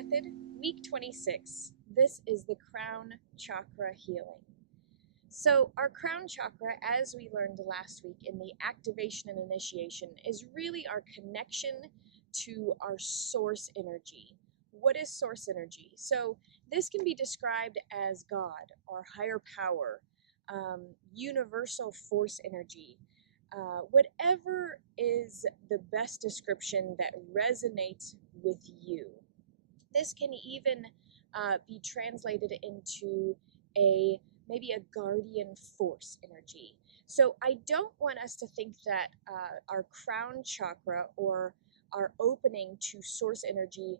Method, week 26. This is the crown chakra healing. So our crown chakra, as we learned last week in the activation and initiation, is really our connection to our source energy. What is source energy? So this can be described as God, our higher power, universal force energy, whatever is the best description that resonates with you. This can even be translated into maybe a guardian force energy. So I don't want us to think that our crown chakra or our opening to source energy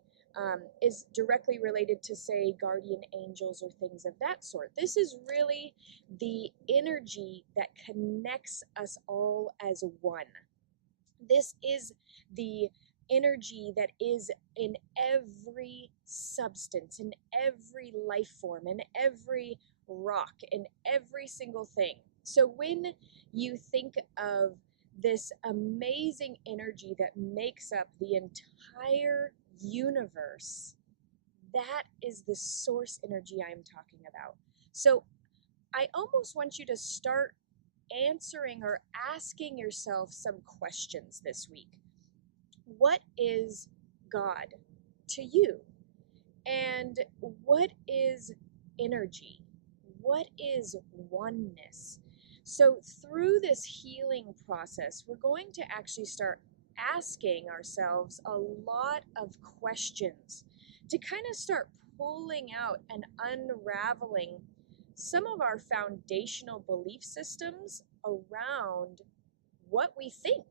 is directly related to, say, guardian angels or things of that sort. This is really the energy that connects us all as one. This is the energy that is in every substance, in every life form, in every rock, in every single thing. So when you think of this amazing energy that makes up the entire universe, that is the source energy I'm talking about. So I almost want you to start answering or asking yourself some questions this week. What is God to you? And what is energy? What is oneness? So through this healing process, we're going to actually start asking ourselves a lot of questions to kind of start pulling out and unraveling some of our foundational belief systems around what we think.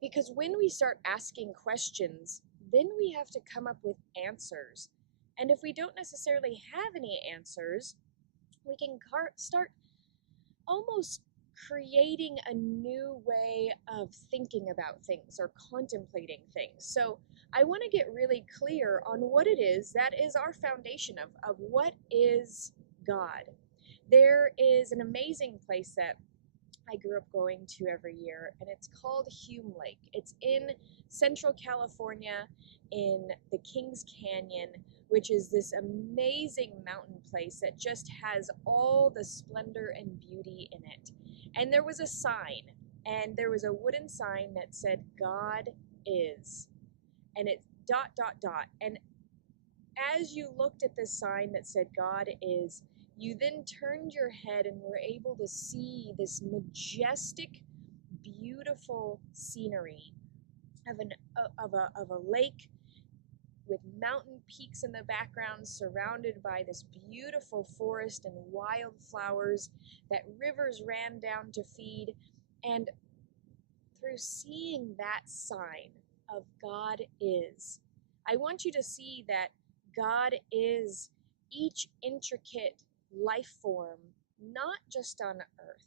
Because when we start asking questions, then we have to come up with answers. And if we don't necessarily have any answers, we can start almost creating a new way of thinking about things or contemplating things. So I want to get really clear on what it is that is our foundation of what is God. There is an amazing place that I grew up going to every year, and it's called Hume Lake. It's in Central California in the Kings Canyon, which is this amazing mountain place that just has all the splendor and beauty in it. And there was a sign, and there was a wooden sign that said, God is, and it's ... And as you looked at this sign that said, God is, you then turned your head and were able to see this majestic, beautiful scenery of a lake with mountain peaks in the background, surrounded by this beautiful forest and wildflowers that rivers ran down to feed. And through seeing that sign of God is, I want you to see that God is each intricate life form, not just on Earth,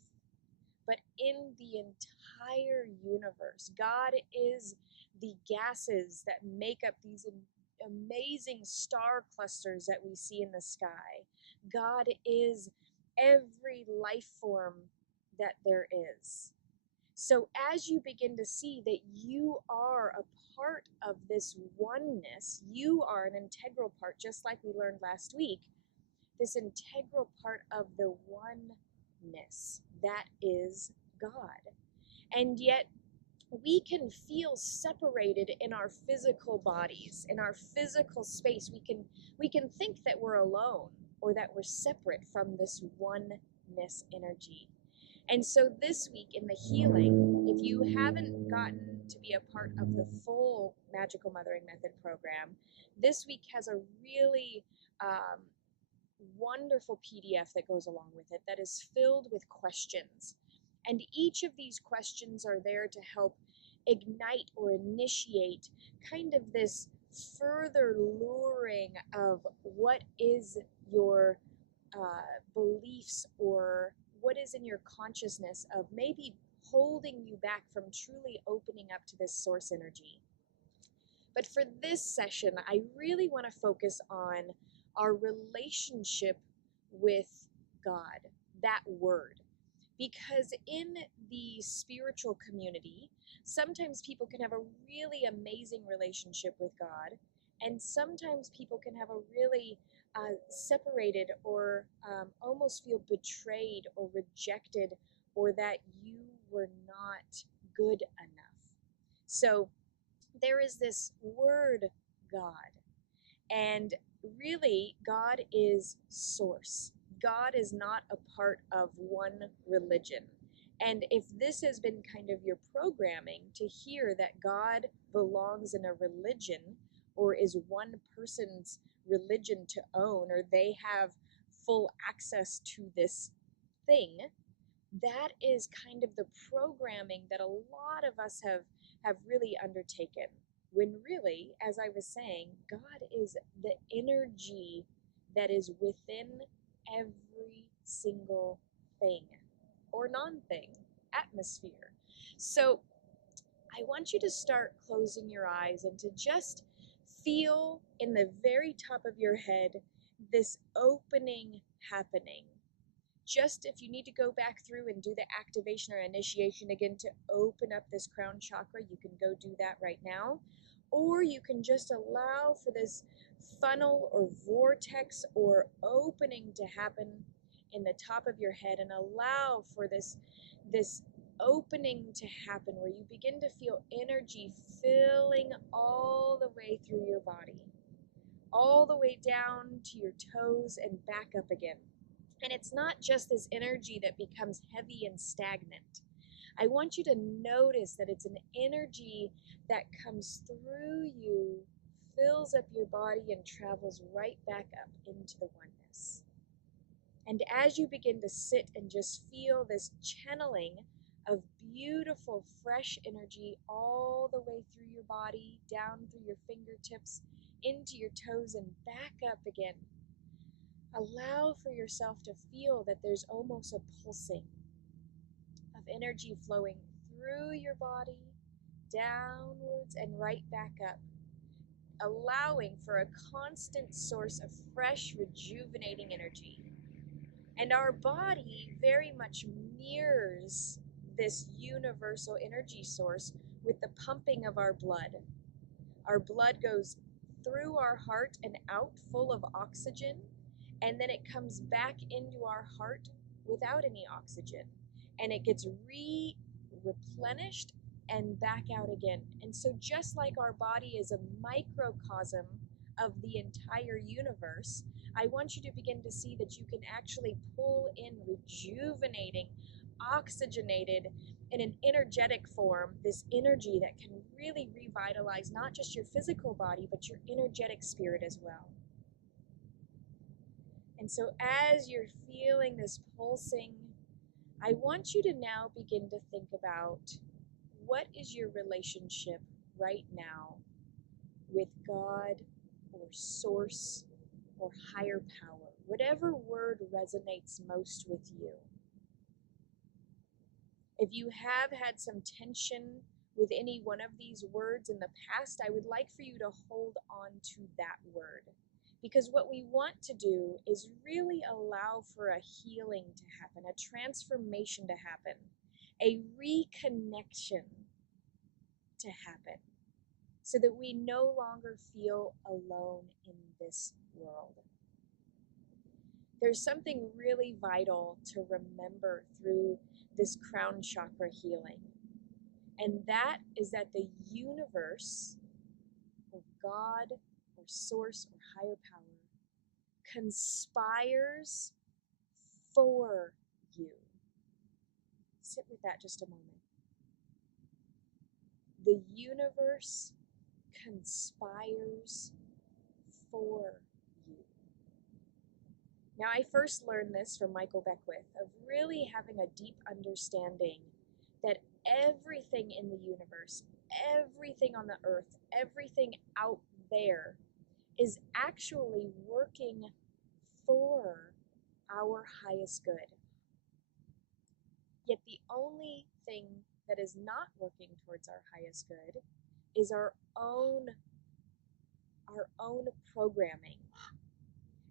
but in the entire universe. God is the gases that make up these amazing star clusters that we see in the sky. God is every life form that there is. So as you begin to see that you are a part of this oneness, you are an integral part, just like we learned last week, this integral part of the oneness that is God. And yet we can feel separated in our physical bodies, in our physical space. We can think that we're alone or that we're separate from this oneness energy. And so this week in the healing, if you haven't gotten to be a part of the full Magical Mothering Method program, this week has a really wonderful PDF that goes along with it that is filled with questions. And each of these questions are there to help ignite or initiate kind of this further luring of what is your beliefs or what is in your consciousness of maybe holding you back from truly opening up to this source energy. But for this session, I really want to focus on our relationship with God, that word. Because in the spiritual community, sometimes people can have a really amazing relationship with God, And sometimes people can have a really separated or almost feel betrayed or rejected, or that you were not good enough. So there is this word, God. And really, God is source. God is not a part of one religion. And if this has been kind of your programming to hear that God belongs in a religion or is one person's religion to own, or they have full access to this thing, that is kind of the programming that a lot of us have really undertaken. When really, as I was saying, God is the energy that is within every single thing or non-thing, atmosphere. So I want you to start closing your eyes and to just feel in the very top of your head this opening happening. Just if you need to go back through and do the activation or initiation again to open up this crown chakra, you can go do that right now. Or you can just allow for this funnel or vortex or opening to happen in the top of your head, and allow for this opening to happen where you begin to feel energy filling all the way through your body, all the way down to your toes and back up again. And it's not just this energy that becomes heavy and stagnant. I want you to notice that it's an energy that comes through you, fills up your body, and travels right back up into the oneness. And as you begin to sit and just feel this channeling of beautiful, fresh energy all the way through your body, down through your fingertips, into your toes, and back up again, allow for yourself to feel that there's almost a pulsing of energy flowing through your body, downwards, and right back up, allowing for a constant source of fresh, rejuvenating energy. And our body very much mirrors this universal energy source with the pumping of our blood. Our blood goes through our heart and out full of oxygen, and then it comes back into our heart without any oxygen, and it gets replenished and back out again. And so just like our body is a microcosm of the entire universe, I want you to begin to see that you can actually pull in rejuvenating, oxygenated, in an energetic form, this energy that can really revitalize not just your physical body, but your energetic spirit as well. And so as you're feeling this pulsing, I want you to now begin to think about, what is your relationship right now with God or source or higher power, whatever word resonates most with you. If you have had some tension with any one of these words in the past, I would like for you to hold on to that word. Because what we want to do is really allow for a healing to happen, a transformation to happen, a reconnection to happen, so that we no longer feel alone in this world. There's something really vital to remember through this crown chakra healing, and that is that the universe, or God, or source, or higher power, conspires for you. Sit with that just a moment. The universe conspires for you. Now, I first learned this from Michael Beckwith, of really having a deep understanding that everything in the universe, everything on the earth, everything out there is actually working for our highest good. Yet the only thing that is not working towards our highest good is our own programming.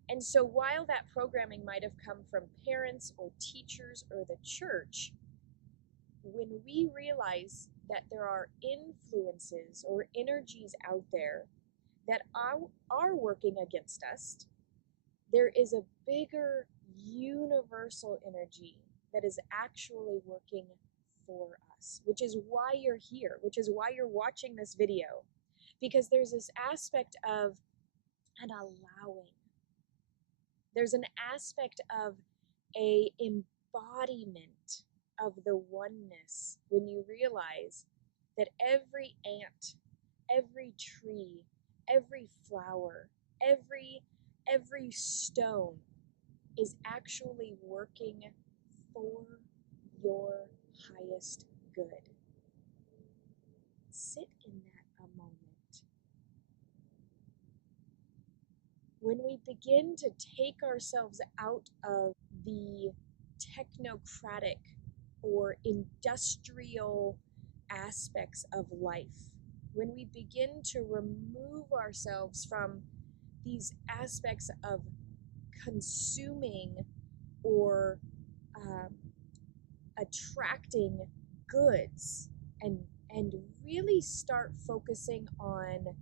And so while that programming might have come from parents or teachers or the church, when we realize that there are influences or energies out there that are working against us, there is a bigger universal energy that is actually working for us, which is why you're here, which is why you're watching this video, because there's this aspect of an allowing. There's an aspect of a embodiment of the oneness when you realize that every ant, every tree, every flower, every stone is actually working for your highest good. Sit in that a moment. When we begin to take ourselves out of the technocratic or industrial aspects of life, when we begin to remove ourselves from these aspects of consuming or attracting goods and really start focusing on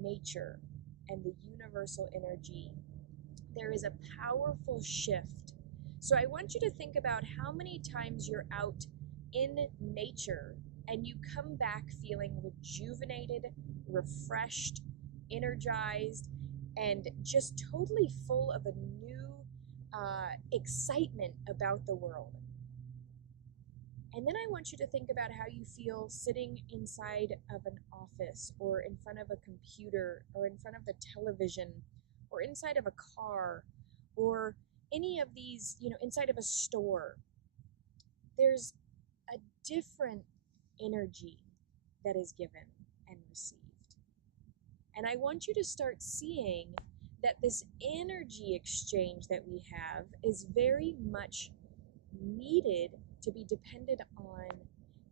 nature and the universal energy, there is a powerful shift. So I want you to think about how many times you're out in nature and you come back feeling rejuvenated, refreshed, energized, and just totally full of a new excitement about the world. And then I want you to think about how you feel sitting inside of an office or in front of a computer or in front of the television or inside of a car or any of these, inside of a store. There's a different energy that is given and received. And I want you to start seeing that this energy exchange that we have is very much needed to be dependent on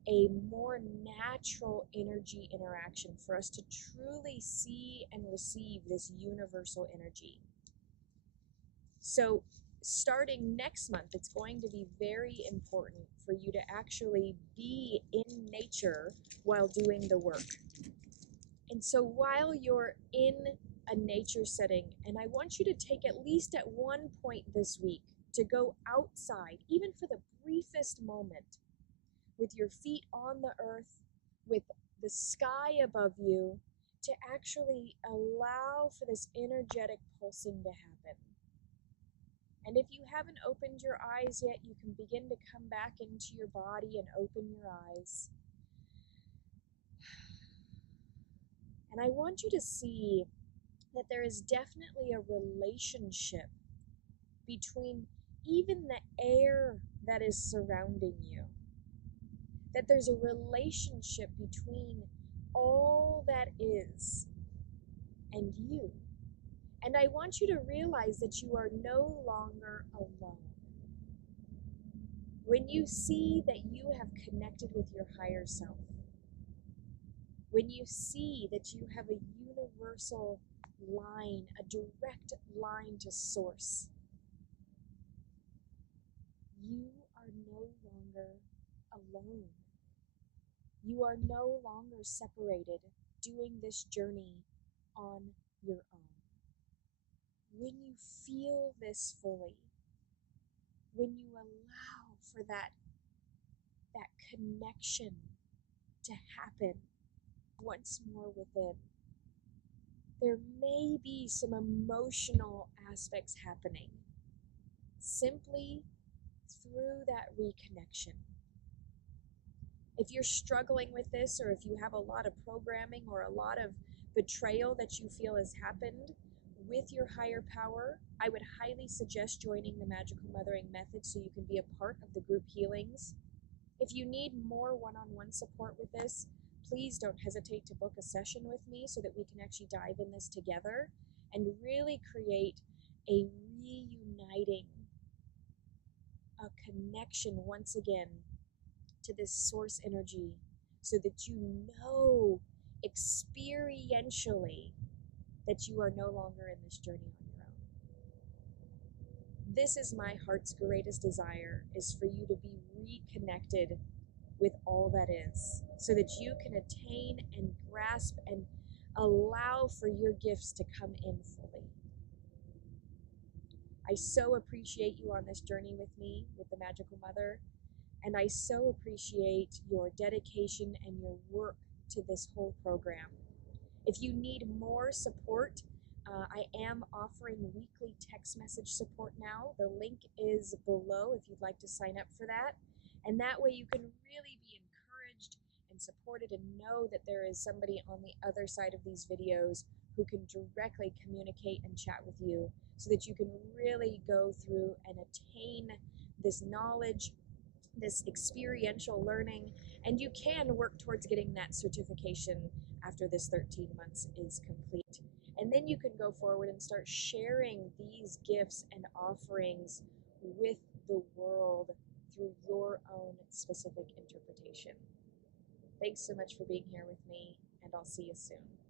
a more natural energy interaction for us to truly see and receive this universal energy. So starting next month, it's going to be very important for you to actually be in nature while doing the work. And so while you're in a nature setting, and I want you to take at least at one point this week to go outside, even for the briefest moment, with your feet on the earth, with the sky above you, to actually allow for this energetic pulsing to happen. And if you haven't opened your eyes yet, you can begin to come back into your body and open your eyes. And I want you to see that there is definitely a relationship between even the air that is surrounding you. That there's a relationship between all that is and you. And I want you to realize that you are no longer alone. When you see that you have connected with your higher self, when you see that you have a universal line, a direct line to source, you are no longer alone. You are no longer separated doing this journey on your own. When you feel this fully, when you allow for that connection to happen once more within, there may be some emotional aspects happening simply through that reconnection. If you're struggling with this, or if you have a lot of programming or a lot of betrayal that you feel has happened with your higher power, I would highly suggest joining the Magical Mothering Method so you can be a part of the group healings. If you need more one-on-one support with this, please don't hesitate to book a session with me so that we can actually dive in this together and really create a reuniting, a connection once again to this source energy so that you know experientially that you are no longer in this journey on your own. This is my heart's greatest desire, is for you to be reconnected with all that is, so that you can attain and grasp and Allow for your gifts to come in fully. I so appreciate you on this journey with me, with the Magical Mother, and I so appreciate your dedication and your work to this whole program. If you need more support, I am offering weekly text message support now. The link is below if you'd like to sign up for that. And that way you can really be encouraged and supported and know that there is somebody on the other side of these videos who can directly communicate and chat with you so that you can really go through and attain this knowledge, this experiential learning, and you can work towards getting that certification after this 13 months is complete. And then you can go forward and start sharing these gifts and offerings with the world through your own specific interpretation. Thanks so much for being here with me, and I'll see you soon.